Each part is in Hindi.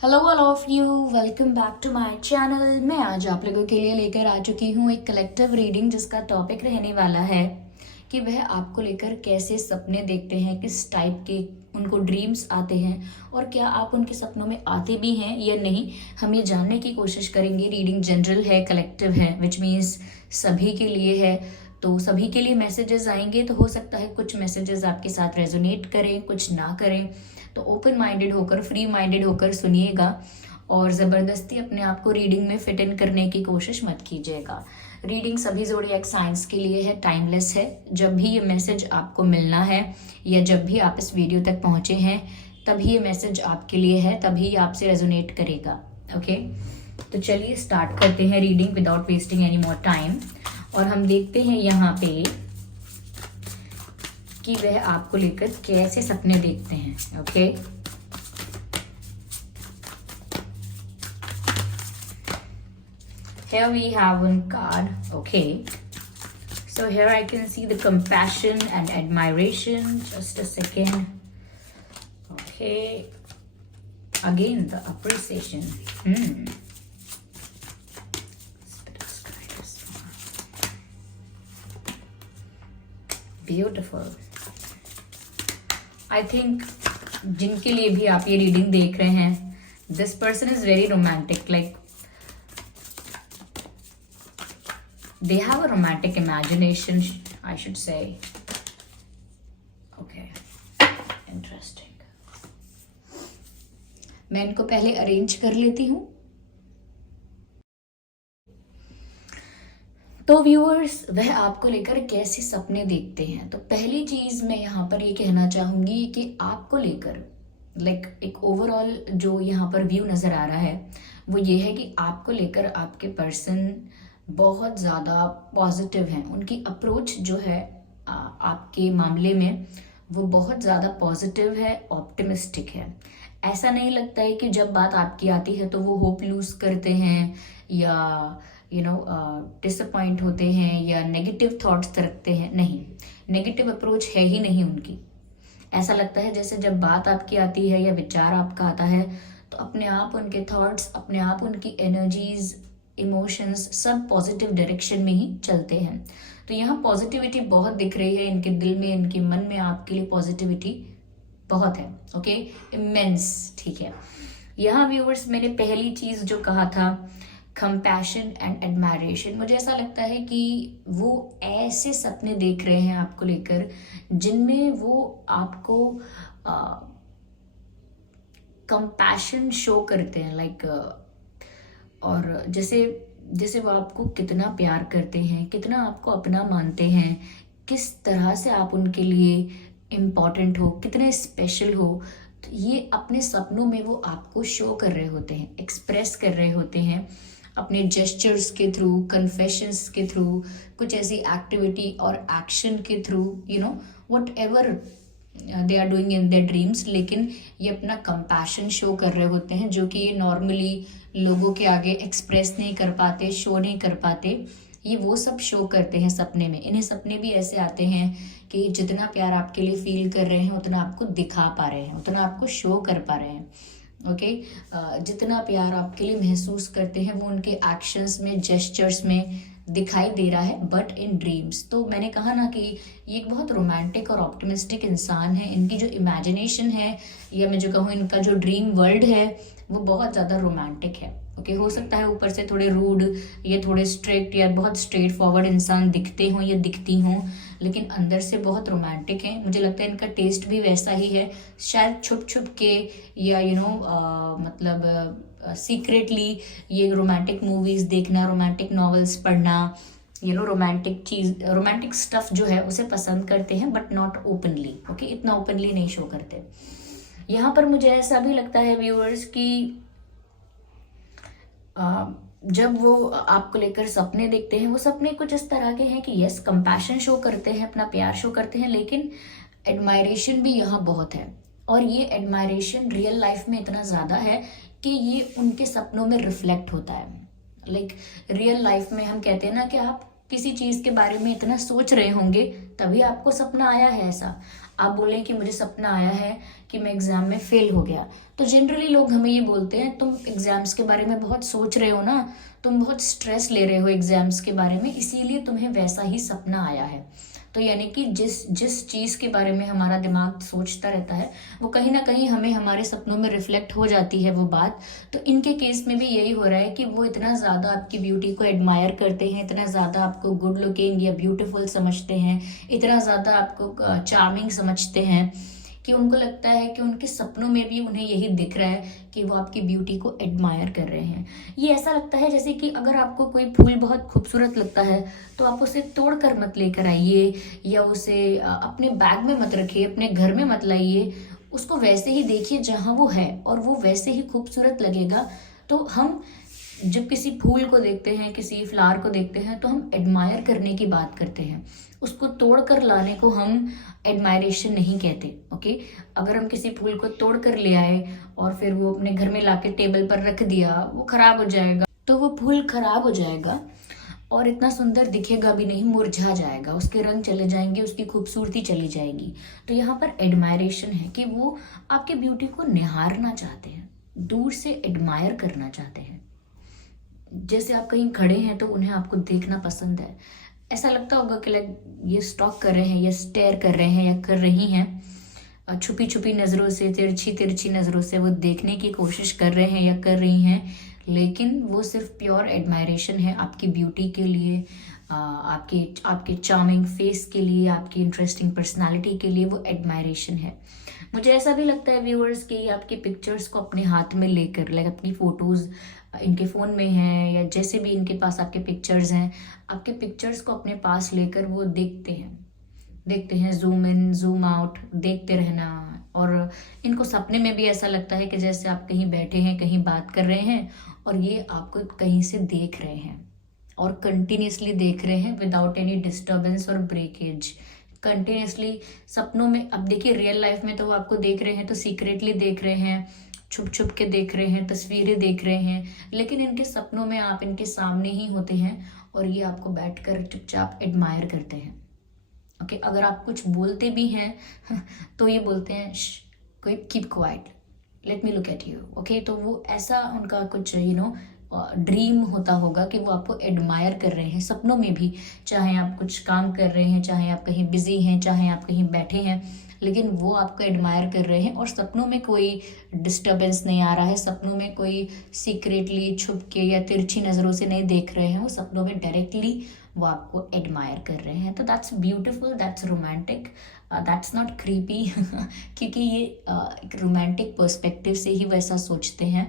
Hello all of you, welcome back to my channel. मैं आज आप लोगों के लिए लेकर आ चुकी हूँ एक कलेक्टिव रीडिंग जिसका टॉपिक रहने वाला है कि वह आपको लेकर कैसे सपने देखते हैं, किस टाइप के उनको ड्रीम्स आते हैं और क्या आप उनके सपनों में आते भी हैं या नहीं। हम ये जानने की कोशिश करेंगे। रीडिंग जनरल है, कलेक्टिव है, विच मीन्स सभी के लिए है। तो सभी के लिए मैसेजेस आएंगे, तो हो सकता है कुछ मैसेजेस आपके साथ रेजोनेट करें, कुछ ना करें। तो ओपन माइंडेड होकर, फ्री माइंडेड होकर सुनिएगा और ज़बरदस्ती अपने आप को रीडिंग में फिट इन करने की कोशिश मत कीजिएगा। रीडिंग सभी ज़ोडिएक साइंस के लिए है, टाइमलेस है। जब भी ये मैसेज आपको मिलना है या जब भी आप इस वीडियो तक पहुंचे हैं तभी ये मैसेज आपके लिए है, तभी आपसे रेजोनेट करेगा। ओके, तो चलिए स्टार्ट करते हैं reading without wasting any more time. और हम देखते हैं यहाँ पे कि वह आपको लेकर कैसे सपने देखते हैं। Okay, here we have one card. Okay, so here I can see the compassion and admiration. Just a second. Okay, again the appreciation. Beautiful. I think जिनके लिए भी आप ये रीडिंग देख रहे हैं, this person is very romantic, like they have a romantic imagination, I should say. Okay, interesting. मैं इनको पहले अरेंज कर लेती हूँ। तो व्यूअर्स, वह आपको लेकर कैसे सपने देखते हैं। तो पहली चीज मैं यहाँ पर ये कहना चाहूंगी कि आपको लेकर एक ओवरऑल जो यहाँ पर व्यू नजर आ रहा है वो ये है कि आपको लेकर आपके पर्सन बहुत ज़्यादा पॉजिटिव हैं। उनकी अप्रोच जो है आपके मामले में वो बहुत ज़्यादा पॉजिटिव है, ऑप्टिमिस्टिक है। ऐसा नहीं लगता है कि जब बात आपकी आती है तो वो होप लूज करते हैं या डिसअपॉइंट होते हैं या नेगेटिव थॉट्स रखते हैं। नहीं, नेगेटिव अप्रोच है ही नहीं उनकी। ऐसा लगता है जैसे जब बात आपकी आती है या विचार आपका आता है तो अपने आप उनके थॉट्स, अपने आप उनकी एनर्जीज, इमोशंस सब पॉजिटिव डायरेक्शन में ही चलते हैं। तो यहाँ पॉजिटिविटी बहुत दिख रही है इनके दिल में, इनके मन में आपके लिए पॉजिटिविटी बहुत है। Okay, immense. ठीक है, यहाँ व्यूअर्स मैंने पहली चीज जो कहा था कंपैशन एंड एडमायरेशन, मुझे ऐसा लगता है कि वो ऐसे सपने देख रहे हैं आपको लेकर जिनमें वो आपको कंपैशन शो करते हैं, और जैसे जैसे वो आपको कितना प्यार करते हैं, कितना आपको अपना मानते हैं, किस तरह से आप उनके लिए इम्पॉर्टेंट हो, कितने स्पेशल हो। तो ये अपने सपनों में वो आपको शो कर रहे होते हैं, एक्सप्रेस कर रहे होते हैं अपने जेस्चर्स के थ्रू, कन्फेशंस के थ्रू, कुछ ऐसी एक्टिविटी और एक्शन के through, whatever they are doing in their dreams. लेकिन ये अपना कंपैशन शो कर रहे होते हैं जो कि ये नॉर्मली लोगों के आगे एक्सप्रेस नहीं कर पाते, शो नहीं कर पाते। ये वो सब शो करते हैं सपने में। इन्हें सपने भी ऐसे आते हैं कि जितना प्यार आपके लिए फील कर रहे हैं उतना आपको दिखा पा रहे हैं, उतना आपको शो कर पा रहे हैं। ओके, जितना प्यार आपके लिए महसूस करते हैं वो उनके एक्शंस में, जेस्चर्स में दिखाई दे रहा है, बट इन ड्रीम्स। तो मैंने कहा ना कि ये एक बहुत रोमांटिक और ऑप्टिमिस्टिक इंसान है। इनकी जो इमेजिनेशन है या मैं जो कहूँ इनका जो ड्रीम वर्ल्ड है वो बहुत ज़्यादा रोमांटिक है। ओके, हो सकता है ऊपर से थोड़े रूड या थोड़े स्ट्रिक्ट या बहुत स्ट्रेट फॉरवर्ड इंसान दिखते हों या दिखती हों, लेकिन अंदर से बहुत रोमांटिक है। मुझे लगता है इनका टेस्ट भी वैसा ही है, शायद छुप छुप के या सीक्रेटली ये रोमांटिक मूवीज देखना, रोमांटिक नॉवेल्स पढ़ना, रोमांटिक स्टफ जो है उसे पसंद करते हैं, बट नॉट ओपनली। ओके, इतना ओपनली नहीं शो करते। यहाँ पर मुझे ऐसा भी लगता है व्यूअर्स कि जब वो आपको लेकर सपने देखते हैं, वो सपने कुछ इस तरह के हैं कि यस, कंपैशन शो करते हैं, अपना प्यार शो करते हैं, लेकिन एडमायरेशन भी यहाँ बहुत है। और ये एडमायरेशन रियल लाइफ में इतना ज़्यादा है कि ये उनके सपनों में रिफ्लेक्ट होता है। रियल लाइफ में हम कहते हैं ना कि आप किसी चीज़ के बारे में इतना सोच रहे होंगे तभी आपको सपना आया है। ऐसा आप बोलें कि मुझे सपना आया है कि मैं एग्ज़ाम में फेल हो गया, तो जनरली लोग हमें ये बोलते हैं तुम एग्ज़ाम्स के बारे में बहुत सोच रहे हो ना, तुम बहुत स्ट्रेस ले रहे हो एग्ज़ाम्स के बारे में, इसीलिए तुम्हें वैसा ही सपना आया है। तो यानी कि जिस जिस चीज़ के बारे में हमारा दिमाग सोचता रहता है वो कहीं ना कहीं हमें हमारे सपनों में रिफ्लेक्ट हो जाती है वो बात। तो इनके केस में भी यही हो रहा है कि वो इतना ज़्यादा आपकी ब्यूटी को एडमायर करते हैं, इतना ज़्यादा आपको गुड लुकिंग या ब्यूटीफुल समझते हैं, इतना ज़्यादा आपको चार्मिंग समझते हैं कि उनको लगता है कि उनके सपनों में भी उन्हें यही दिख रहा है कि वो आपकी ब्यूटी को एडमायर कर रहे हैं। ये ऐसा लगता है जैसे कि अगर आपको कोई फूल बहुत खूबसूरत लगता है तो आप उसे तोड़ कर मत लेकर आइए या उसे अपने बैग में मत रखिए, अपने घर में मत लाइए, उसको वैसे ही देखिए जहाँ वो है और वो वैसे ही खूबसूरत लगेगा। तो हम जब किसी फूल को देखते हैं, किसी फ्लावर को देखते हैं, तो हम एडमायर करने की बात करते हैं, उसको तोड़ कर लाने को हम एडमायरेशन नहीं कहते। ओके, अगर हम किसी फूल को तोड़ कर ले आए और फिर वो अपने घर में लाके टेबल पर रख दिया, वो खराब हो जाएगा, तो वो फूल खराब हो जाएगा और इतना सुंदर दिखेगा भी नहीं, मुरझा जाएगा, उसके रंग चले जाएंगे, उसकी खूबसूरती चली जाएगी। तो यहाँ पर एडमायरेशन है कि वो आपके ब्यूटी को निहारना चाहते हैं, दूर से एडमायर करना चाहते हैं। जैसे आप कहीं खड़े हैं तो उन्हें आपको देखना पसंद है, ऐसा लगता होगा कि लाइक ये स्टॉक कर रहे हैं या स्टेयर कर रहे हैं या कर रही हैं, छुपी छुपी नज़रों से, तिरछी तिरछी नज़रों से वो देखने की कोशिश कर रहे हैं या कर रही हैं, लेकिन वो सिर्फ प्योर एडमायरेशन है आपकी ब्यूटी के लिए, आपके आपके चार्मिंग फेस के लिए, आपकी इंटरेस्टिंग पर्सनालिटी के लिए वो एडमायरेशन है। मुझे ऐसा भी लगता है व्यूअर्स कि आपकी पिक्चर्स को अपने हाथ में लेकर, लाइक अपनी फोटोज़ इनके फ़ोन में हैं या जैसे भी इनके पास आपके पिक्चर्स हैं, आपके पिक्चर्स को अपने पास लेकर वो देखते हैं जूम इन जूम आउट, देखते रहना। और इनको सपने में भी ऐसा लगता है कि जैसे आप कहीं बैठे हैं, कहीं बात कर रहे हैं और ये आपको कहीं से देख रहे हैं और कंटिन्यूसली देख रहे हैं विदाउट एनी डिस्टर्बेंस और ब्रेकेज, कंटिन्यूसली सपनों में। अब देखिए रियल लाइफ में तो वो आपको देख रहे हैं तो सीक्रेटली देख रहे हैं, छुप छुप के देख रहे हैं, तस्वीरें देख रहे हैं, लेकिन इनके सपनों में आप इनके सामने ही होते हैं और ये आपको बैठकर चुपचाप एडमायर करते हैं। ओके, अगर आप कुछ बोलते भी हैं तो ये बोलते हैं कोई keep quiet, let me look at you. Okay, तो वो ऐसा उनका कुछ ड्रीम होता होगा कि वो आपको एडमायर कर रहे हैं सपनों में भी, चाहे आप कुछ काम कर रहे हैं, चाहे आप कहीं बिजी हैं, चाहे आप कहीं बैठे हैं, लेकिन वो आपको एडमायर कर रहे हैं और सपनों में कोई डिस्टरबेंस नहीं आ रहा है, सपनों में कोई सीक्रेटली छुप के या तिरछी नज़रों से नहीं देख रहे हैं, वो सपनों में डायरेक्टली वो आपको एडमायर कर रहे हैं। तो that's beautiful, that's romantic, that's not creepy क्योंकि ये एक रोमांटिक पर्सपेक्टिव से ही वैसा सोचते हैं।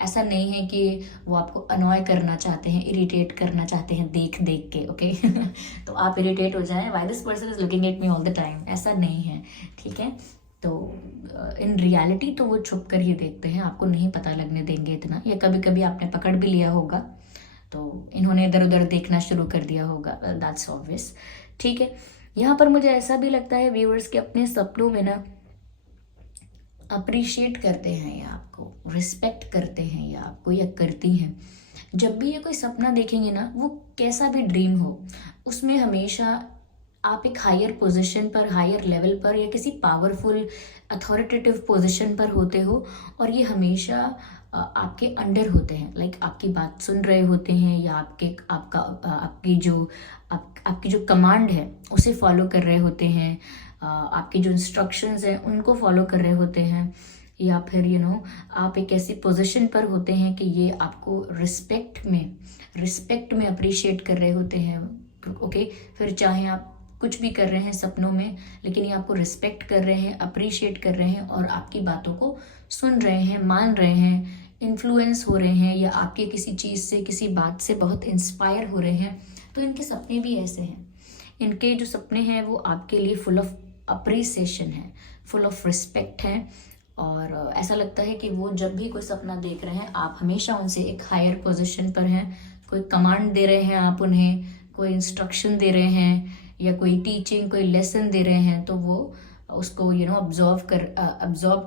ऐसा नहीं है कि वो आपको अनॉय करना चाहते हैं, इरिटेट करना चाहते हैं देख देख के। ओके तो आप इरिटेट हो जाएं, why this person is looking at me all the time, ऐसा नहीं है, ठीक है। तो इन रियलिटी तो वो छुप कर ही देखते हैं, आपको नहीं पता लगने देंगे इतना, या कभी कभी आपने पकड़ भी लिया होगा तो इन्होंने इधर उधर देखना शुरू कर दिया होगा, दैट्स ऑब्वियस, ठीक है। यहाँ पर मुझे ऐसा भी लगता है व्यूअर्स के अपने सपनों में ना अप्रिशिएट करते हैं या आपको रिस्पेक्ट करते हैं या आपको या करती हैं। जब भी ये कोई सपना देखेंगे ना, वो कैसा भी ड्रीम हो, उसमें हमेशा आप एक हायर पोजीशन पर, हायर लेवल पर या किसी पावरफुल अथॉरिटेटिव पोजीशन पर होते हो और ये हमेशा आपके अंडर होते हैं, लाइक आपकी बात सुन रहे होते हैं या आपकी जो कमांड है उसे फॉलो कर रहे होते हैं, आपके जो इंस्ट्रक्शंस हैं उनको फॉलो कर रहे होते हैं, या फिर आप एक ऐसी पोजीशन पर होते हैं कि ये आपको रिस्पेक्ट में अप्रिशिएट कर रहे होते हैं। ओके, फिर चाहे आप कुछ भी कर रहे हैं सपनों में, लेकिन ये आपको रिस्पेक्ट कर रहे हैं, अप्रिशिएट कर रहे हैं और आपकी बातों को सुन रहे हैं, मान रहे हैं, इन्फ्लुएंस हो रहे हैं या आपके किसी चीज़ से, किसी बात से बहुत इंस्पायर हो रहे हैं। तो इनके सपने भी ऐसे हैं, इनके जो सपने हैं वो आपके लिए फुल ऑफ अप्रिसिएशन है, फुल ऑफ रिस्पेक्ट है। और ऐसा लगता है कि वो जब भी कोई सपना देख रहे हैं, आप हमेशा उनसे एक हायर पोजीशन पर हैं, कोई कमांड दे रहे हैं आप उन्हें, कोई इंस्ट्रक्शन दे रहे हैं या कोई टीचिंग, कोई लेसन दे रहे हैं, तो वो उसको अब्जॉर्व कर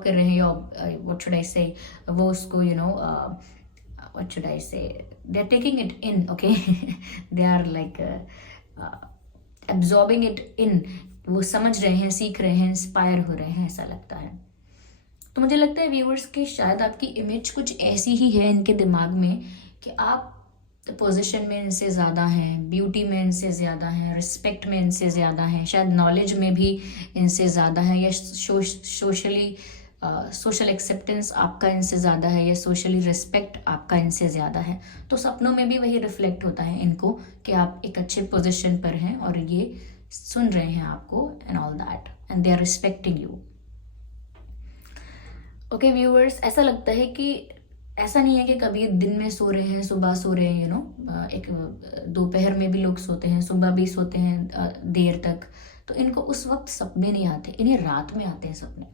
रहे हैं, या व्हाट शुड आई से, वो उसको what should I say, they are taking it in. Okay they are like absorbing it in, वो समझ रहे हैं, सीख रहे हैं, इंस्पायर हो रहे हैं, ऐसा लगता है। तो मुझे लगता है व्यूअर्स कि शायद आपकी इमेज कुछ ऐसी ही है इनके दिमाग में कि आप पोजीशन में इनसे ज़्यादा हैं, ब्यूटी में इनसे ज़्यादा हैं, रिस्पेक्ट में इनसे ज़्यादा हैं, शायद नॉलेज में भी इनसे ज़्यादा है, या सोशल एक्सेप्टेंस आपका इनसे ज़्यादा है, या सोशली रिस्पेक्ट आपका इनसे ज़्यादा है। तो सपनों में भी वही रिफ्लेक्ट होता है इनको कि आप एक अच्छे पोजीशन पर हैं और ये सुन रहे हैं आपको and all that, and they are respecting you. Okay viewers, ऐसा लगता है कि ऐसा नहीं है कि कभी दिन में सो रहे हैं, सुबह सो रहे हैं, एक दोपहर में भी लोग सोते हैं, सुबह भी सोते हैं देर तक, तो इनको उस वक्त सपने नहीं आते, इन्हें रात में आते हैं सपने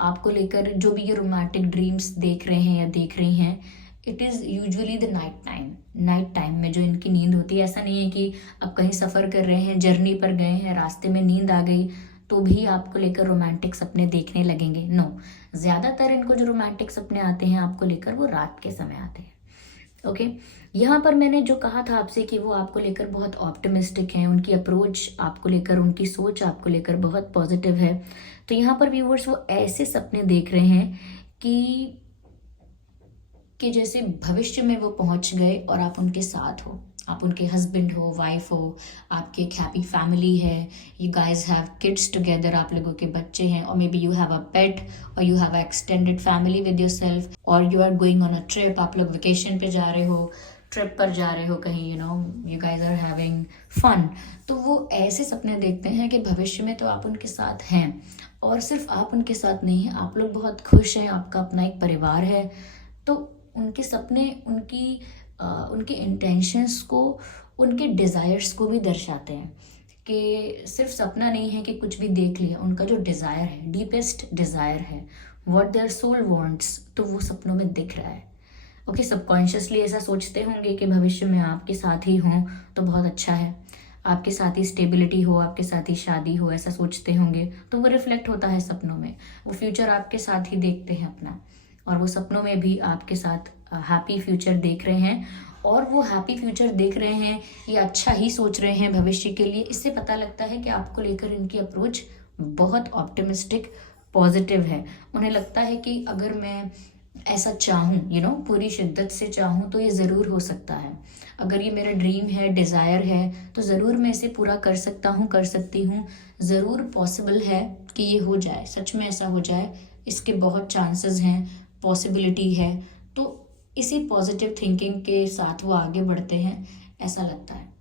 आपको लेकर। जो भी ये रोमांटिक ड्रीम्स देख रहे हैं या देख रही हैं, it is usually the night time में जो इनकी नींद होती है। ऐसा नहीं है कि आप कहीं सफ़र कर रहे हैं, जर्नी पर गए हैं, रास्ते में नींद आ गई तो भी आपको लेकर रोमांटिक सपने देखने लगेंगे। नो, ज़्यादातर इनको जो रोमांटिक सपने आते हैं आपको लेकर वो रात के समय आते हैं। ओके, यहाँ पर मैंने जो कहा था आपसे कि वो आपको लेकर बहुत ऑप्टिमिस्टिक हैं, उनकी अप्रोच आपको लेकर, उनकी सोच आपको लेकर बहुत पॉजिटिव है। तो यहाँ पर व्यूवर्स वो ऐसे सपने देख रहे हैं कि जैसे भविष्य में वो पहुंच गए और आप उनके साथ हो, आप उनके हस्बैंड हो, वाइफ हो, आपकी एक हैप्पी फैमिली है, you guys have kids together, आप लोगों के बच्चे हैं, और may be you have a pet और you have a extended family with yourself, और you are going on a trip, आप लोग वेकेशन पे जा रहे हो, ट्रिप पर जा रहे हो कहीं, you guys are having fun. तो वो ऐसे सपने देखते हैं कि भविष्य में तो आप उनके साथ हैं, और सिर्फ आप उनके साथ नहीं हैं, आप लोग बहुत खुश हैं, आपका अपना एक परिवार है। तो उनके सपने उनके इंटेंशंस को, उनके डिज़ायर्स को भी दर्शाते हैं कि सिर्फ सपना नहीं है कि कुछ भी देख लिया, उनका जो डिज़ायर है, डीपेस्ट डिज़ायर है, व्हाट देयर सोल वांट्स, तो वो सपनों में दिख रहा है। ओके, सबकॉन्शियसली ऐसा सोचते होंगे कि भविष्य में आपके साथ ही हों तो बहुत अच्छा है, आपके साथ ही स्टेबिलिटी हो, आपके साथ ही शादी हो, ऐसा सोचते होंगे, तो वो रिफ्लेक्ट होता है सपनों में। वो फ्यूचर आपके साथ ही देखते हैं अपना, और वो सपनों में भी आपके साथ हैप्पी फ्यूचर देख रहे हैं, और वो हैप्पी फ्यूचर देख रहे हैं या अच्छा ही सोच रहे हैं भविष्य के लिए। इससे पता लगता है कि आपको लेकर इनकी अप्रोच बहुत ऑप्टिमिस्टिक, पॉजिटिव है। उन्हें लगता है कि अगर मैं ऐसा चाहूँ, पूरी शिद्दत से चाहूँ तो ये ज़रूर हो सकता है। अगर ये मेरा ड्रीम है, डिज़ायर है, तो ज़रूर मैं इसे पूरा कर सकता हूँ, कर सकती हूँ। ज़रूर पॉसिबल है कि ये हो जाए, सच में ऐसा हो जाए, इसके बहुत चांसेस हैं, पॉसिबिलिटी है। तो इसी पॉजिटिव थिंकिंग के साथ वो आगे बढ़ते हैं, ऐसा लगता है।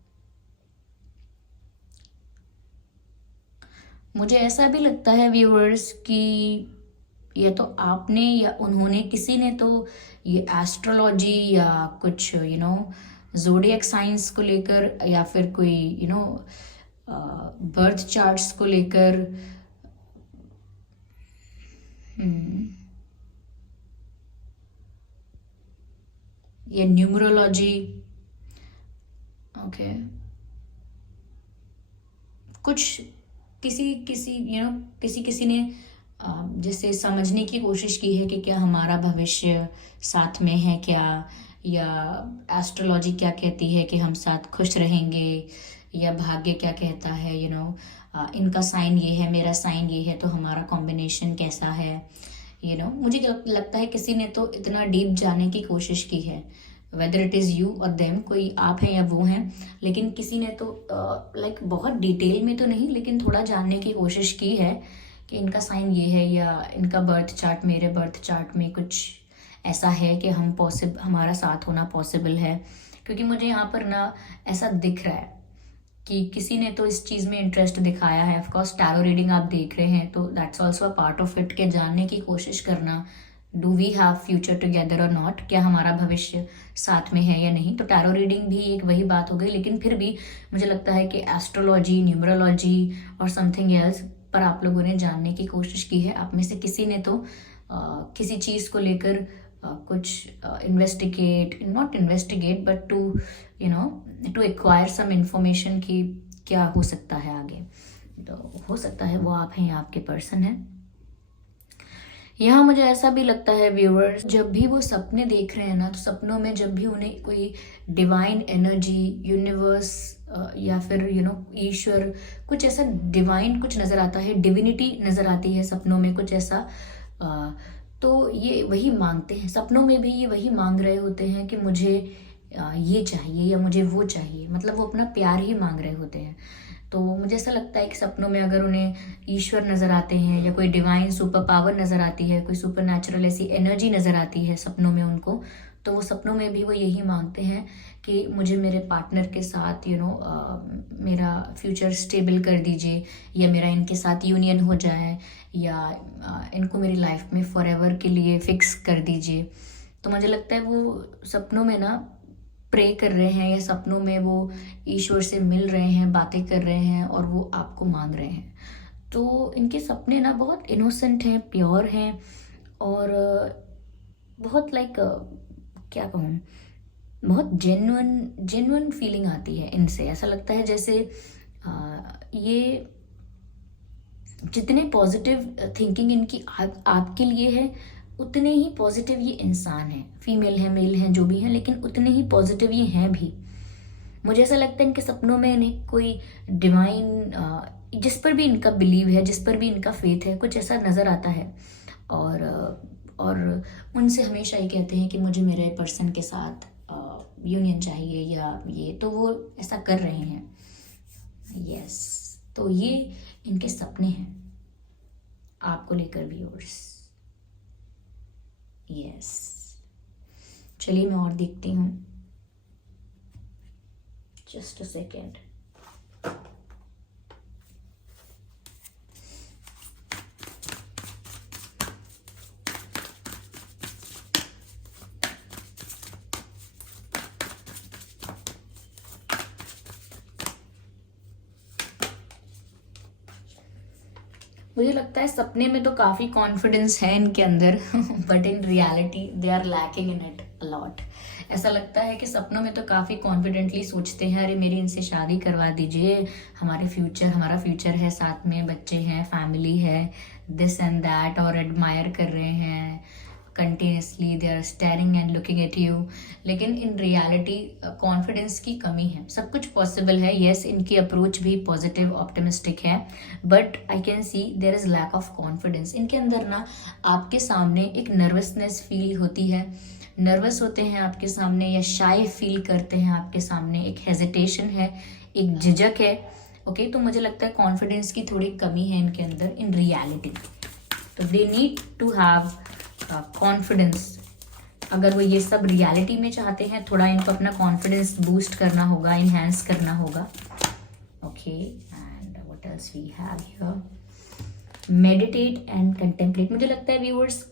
मुझे ऐसा भी लगता है व्यूअर्स कि या तो आपने या उन्होंने, किसी ने तो ये एस्ट्रोलॉजी या कुछ ज़ोडिएक साइंस को लेकर, या फिर कोई बर्थ चार्ट्स को लेकर, या न्यूमरोलॉजी, ओके, कुछ किसी ने जैसे समझने की कोशिश की है कि क्या हमारा भविष्य साथ में है क्या, या एस्ट्रोलॉजी क्या कहती है कि हम साथ खुश रहेंगे, या भाग्य क्या कहता है, इनका साइन ये है, मेरा साइन ये है, तो हमारा कॉम्बिनेशन कैसा है। मुझे लगता है किसी ने तो इतना डीप जाने की कोशिश की है, वेदर इट इज़ यू और देम, कोई आप हैं या वो हैं, लेकिन किसी ने तो बहुत डिटेल में तो नहीं, लेकिन थोड़ा जानने की कोशिश की है कि इनका साइन ये है, या इनका बर्थ चार्ट, मेरे बर्थ चार्ट में कुछ ऐसा है कि हमारा साथ होना पॉसिबल है। क्योंकि मुझे यहाँ पर ना ऐसा दिख रहा है कि किसी ने तो इस चीज़ में इंटरेस्ट दिखाया है। ऑफ कोर्स टैरो रीडिंग आप देख रहे हैं तो that's also a part of it, के जानने की कोशिश करना, do we have future together और नॉट, क्या हमारा भविष्य साथ में है या नहीं। तो टैरो रीडिंग भी एक वही बात हो गई, लेकिन फिर भी मुझे लगता है कि एस्ट्रोलॉजी, न्यूमरोलॉजी और समथिंग एल्स पर आप लोगों ने जानने की कोशिश की है। आप में से किसी ने तो किसी चीज़ को लेकर कुछ not investigate but to acquire some information कि क्या हो सकता है आगे। तो हो सकता है वो आप हैं या आपके पर्सन है। यहाँ मुझे ऐसा भी लगता है व्यूअर्स, जब भी वो सपने देख रहे हैं ना, तो सपनों में जब भी उन्हें कोई डिवाइन एनर्जी, यूनिवर्स या फिर ईश्वर, कुछ ऐसा डिवाइन कुछ नज़र आता है, डिविनिटी नज़र आती है सपनों में, कुछ ऐसा। तो ये वही मांगते हैं सपनों में भी, ये वही मांग रहे होते हैं कि मुझे ये चाहिए या मुझे वो चाहिए, मतलब वो अपना प्यार ही मांग रहे होते हैं। तो मुझे ऐसा लगता है कि सपनों में अगर उन्हें ईश्वर नज़र आते हैं या कोई डिवाइन सुपर पावर नज़र आती है, कोई सुपर नेचुरल ऐसी एनर्जी नज़र आती है सपनों में उनको, तो वो सपनों में भी वो यही मांगते हैं कि मुझे मेरे पार्टनर के साथ मेरा फ्यूचर स्टेबल कर दीजिए, या मेरा इनके साथ यूनियन हो जाए, या इनको मेरी लाइफ में फॉरएवर के लिए फिक्स कर दीजिए। तो मुझे लगता है वो सपनों में ना प्रे कर रहे हैं, या सपनों में वो ईश्वर से मिल रहे हैं, बातें कर रहे हैं और वो आपको मांग रहे हैं। तो इनके सपने ना बहुत इनोसेंट हैं, प्योर हैं, और बहुत क्या कहूँ, बहुत जेन्युइन फीलिंग आती है इनसे। ऐसा लगता है जैसे ये जितने पॉजिटिव थिंकिंग इनकी आपके लिए है, उतने ही पॉजिटिव ये इंसान है, फीमेल है मेल हैं जो भी हैं, लेकिन उतने ही पॉजिटिव ये हैं भी। मुझे ऐसा लगता है इनके सपनों में इन्हें कोई डिवाइन, जिस पर भी इनका बिलीव है, जिस पर भी इनका फेथ है, कुछ ऐसा नज़र आता है, और उनसे हमेशा ये कहते हैं कि मुझे मेरे पर्सन के साथ यूनियन चाहिए, या ये, तो वो ऐसा कर रहे हैं। यस, तो ये इनके सपने हैं आपको लेकर व्यूअर्स। यस, चलिए मैं और देखती हूँ, जस्ट अ सेकेंड। मुझे लगता है सपने में तो काफ़ी कॉन्फिडेंस है इनके अंदर but in reality they are lacking in it a lot. ऐसा लगता है कि सपनों में तो काफ़ी कॉन्फिडेंटली सोचते हैं, अरे मेरी इनसे शादी करवा दीजिए, हमारा फ्यूचर है, साथ में बच्चे हैं, फैमिली है, दिस एंड दैट, और एडमायर कर रहे हैं continuously, they are staring and looking at you. लेकिन इन रियलिटी कॉन्फिडेंस की कमी है। सब कुछ पॉसिबल है, येस, इनकी अप्रोच भी पॉजिटिव ऑप्टिमिस्टिक है, but I can see there is lack of confidence. इनके अंदर ना आपके सामने एक नर्वसनेस फील होती है, नर्वस होते हैं आपके सामने, या शाय फील करते हैं आपके सामने, एक हेजिटेशन है, एक झिझक है। ओके, तो मुझे लगता है कॉन्फिडेंस की थोड़ी कमी है इनके अंदर इन रियलिटी। तो they need to have confidence. अगर वो ये सब रियलिटी में चाहते हैं, थोड़ा इनको अपना कॉन्फिडेंस बूस्ट करना होगा, इनहैंस करना होगा। Okay, and what else we have here, meditate and contemplate. मुझे लगता है व्यूअर्स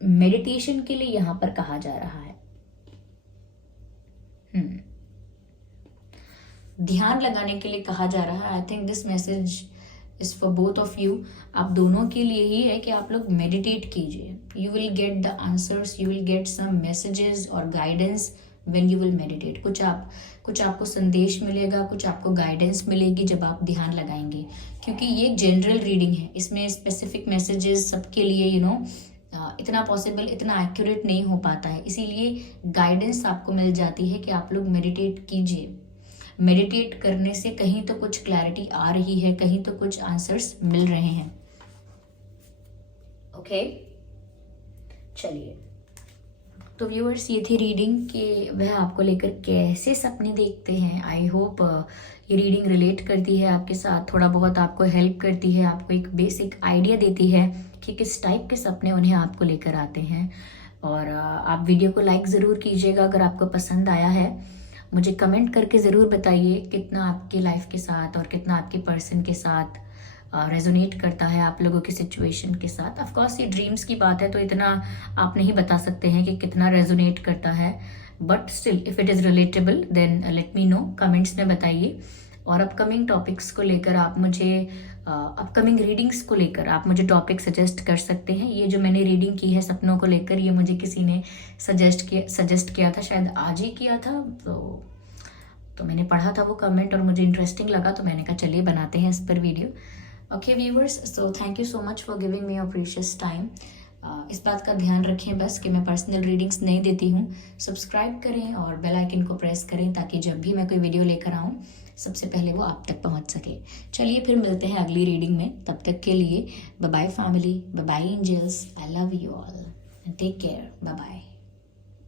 मेडिटेशन के लिए यहां पर कहा जा रहा है। ध्यान लगाने के लिए कहा जा रहा है। I think this message is for both of you. आप दोनों के लिए ही है कि आप लोग मेडिटेट कीजिए। You will get the answers, you will get some messages और guidance when you will meditate. कुछ आपको संदेश मिलेगा, कुछ आपको गाइडेंस मिलेगी जब आप ध्यान लगाएंगे, क्योंकि ये जनरल रीडिंग है, इसमें स्पेसिफिक मैसेजेस सबके लिए इतना पॉसिबल, इतना एक्यूरेट नहीं हो पाता है, इसीलिए गाइडेंस आपको मिल जाती है कि आप लोग मेडिटेट कीजिए। मेडिटेट करने से कहीं तो कुछ क्लैरिटी आ रही है, कहीं तो कुछ आंसर्स मिल रहे हैं। ओके, चलिए, तो व्यूअर्स ये थी रीडिंग कि वह आपको लेकर कैसे सपने देखते हैं। आई होप ये रीडिंग रिलेट करती है आपके साथ, थोड़ा बहुत आपको हेल्प करती है, आपको एक बेसिक आइडिया देती है कि किस टाइप के सपने उन्हें आपको लेकर आते हैं। और आप वीडियो को लाइक ज़रूर कीजिएगा अगर आपको पसंद आया है। मुझे कमेंट करके ज़रूर बताइए कितना आपकी लाइफ के साथ और कितना आपके पर्सन के साथ रेजोनेट करता है, आप लोगों की सिचुएशन के साथ। ऑफ कोर्स ये ड्रीम्स की बात है, तो इतना आप नहीं बता सकते हैं कि कितना रेजोनेट करता है, but still if it is relatable then let me know, comments में बताइए। और अपकमिंग टॉपिक्स को लेकर आप मुझे अपकमिंग रीडिंग्स को लेकर आप मुझे टॉपिक सजेस्ट कर सकते हैं। ये जो मैंने रीडिंग की है सपनों को लेकर, ये मुझे किसी ने सजेस्ट किया था, शायद आज ही किया था, तो मैंने पढ़ा था वो कमेंट और मुझे इंटरेस्टिंग लगा, तो मैंने कहा चलिए बनाते हैं इस पर video. Okay viewers, so thank you so much for giving me your precious time. इस बात का ध्यान रखें बस कि मैं पर्सनल रीडिंग्स नहीं देती हूँ। सब्सक्राइब करें और बेल आइकन को प्रेस करें ताकि जब भी मैं कोई वीडियो लेकर आऊँ सबसे पहले वो आप तक पहुँच सके। चलिए फिर मिलते हैं अगली रीडिंग में, तब तक के लिए bye bye family, bye bye angels, I love you all, take care, bye bye.